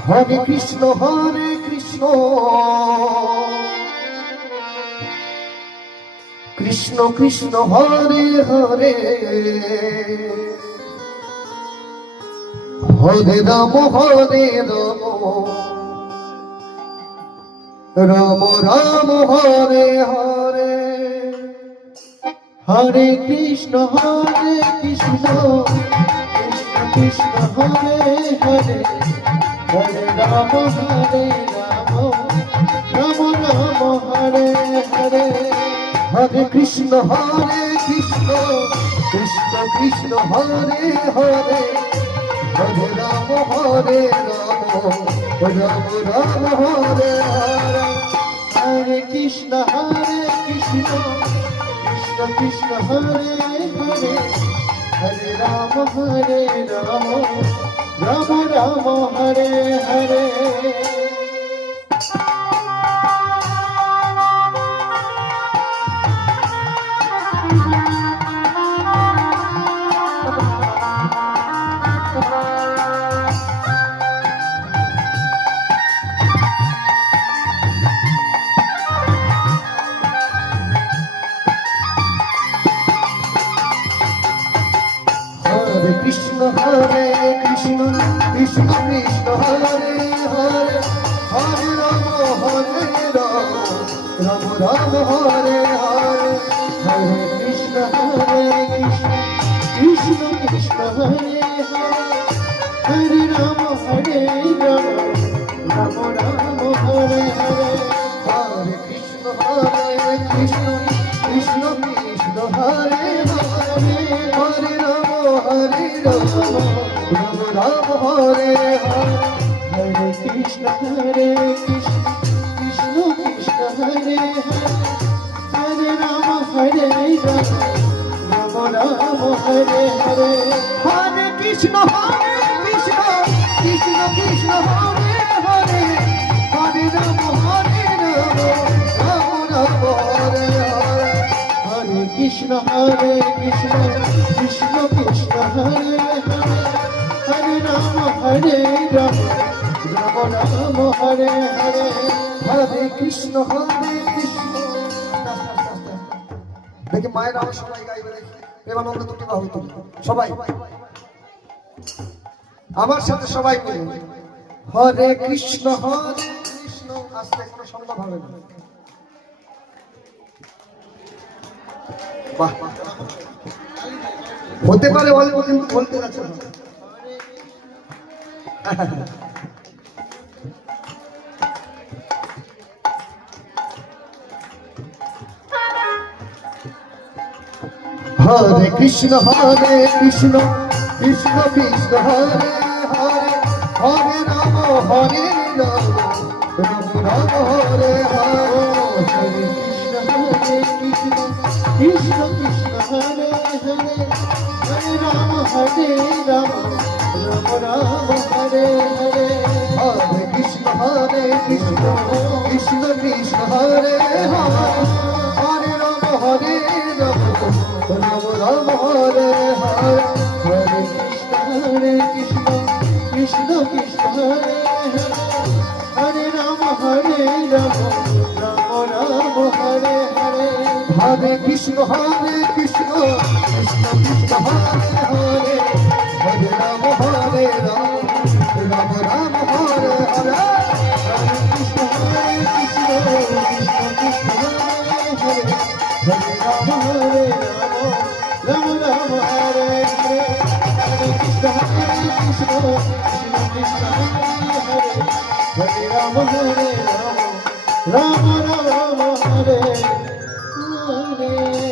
হরে কৃষ্ণ কৃষ্ণ কৃষ্ণ হরে হরে হরে রাম রাম রাম হরে হরে হরে কৃষ্ণ কৃষ্ণ কৃষ্ণ হরে হরে হরে রাম রাম রাম হরে হরে হরে কৃষ্ণ কৃষ্ণ কৃষ্ণ হরে হরে হরে রাম রাম রাম হরে হরে হরে কৃষ্ণ কৃষ্ণ কৃষ্ণ হরে হরে হরে রাম রাম রাম হরে হরে কৃষ্ণ কৃষ্ণ কৃষ্ণ হরে হরে হরে রাম রাম রাম হরে হরে হরে কৃষ্ণ কৃষ্ণ কৃষ্ণ হরে হরে হরে রাম রাম রাম হরে হরে হরে কৃষ্ণ কৃষ্ণ কৃষ্ণ কৃষ্ণ হরে হরে হরে রাম রাম হরে হরে হরে কৃষ্ণ কৃষ্ণ কৃষ্ণ হরে হরে হরে রাম রাম হরে হরে হরে কৃষ্ণ কৃষ্ণ কৃষ্ণ হরে হরে হরে রাম রাম হরে হরে হরে কৃষ্ণ কৃষ্ণ কৃষ্ণ কৃষ্ণ হরে হরে হরে রাম রাম রাম হরে হরে হরে কৃষ্ণ কৃষ্ণ দেখি মায়ের আমার সবাই গাইবে দেখি প্রেমানন্দ দুটি বাহু তুলি সবাই আমার সাথে সবাই মিলে হরে কৃষ্ণ আসতে কোনো সম্ভব হবে না বাহ হতে পারে অল্প কিন্তু বলতে যাচ্ছে না হরে কৃষ্ণ কৃষ্ণ কৃষ্ণ কৃষ্ণ হরে হরে হরে রাম রাম রাম হরে হরে হরে কৃষ্ণ কৃষ্ণ কৃষ্ণ হরে হরে হরে রাম রাম রাম হরে হরে হরে কৃষ্ণ কৃষ্ণ কৃষ্ণ কৃষ্ণ হরে হরে হরে রাম রাম রাম হরে হরে হরে কৃষ্ণ কৃষ্ণ কৃষ্ণ হরে হরে রাম রাম রাম হরে হরে হরে কৃষ্ণ কৃষ্ণ কৃষ্ণ কৃষ্ণ হরে হরে হরে রাম রাম রাম হরে হরে হরে কৃষ্ণ কৃষ্ণ কৃষ্ণ কৃষ্ণ হরে হরে হরে রাম রাম রাম হরে হরে হরে কৃষ্ণ কৃষ্ণ কৃষ্ণ হরে হরে রাম রাম রাম হরে হরে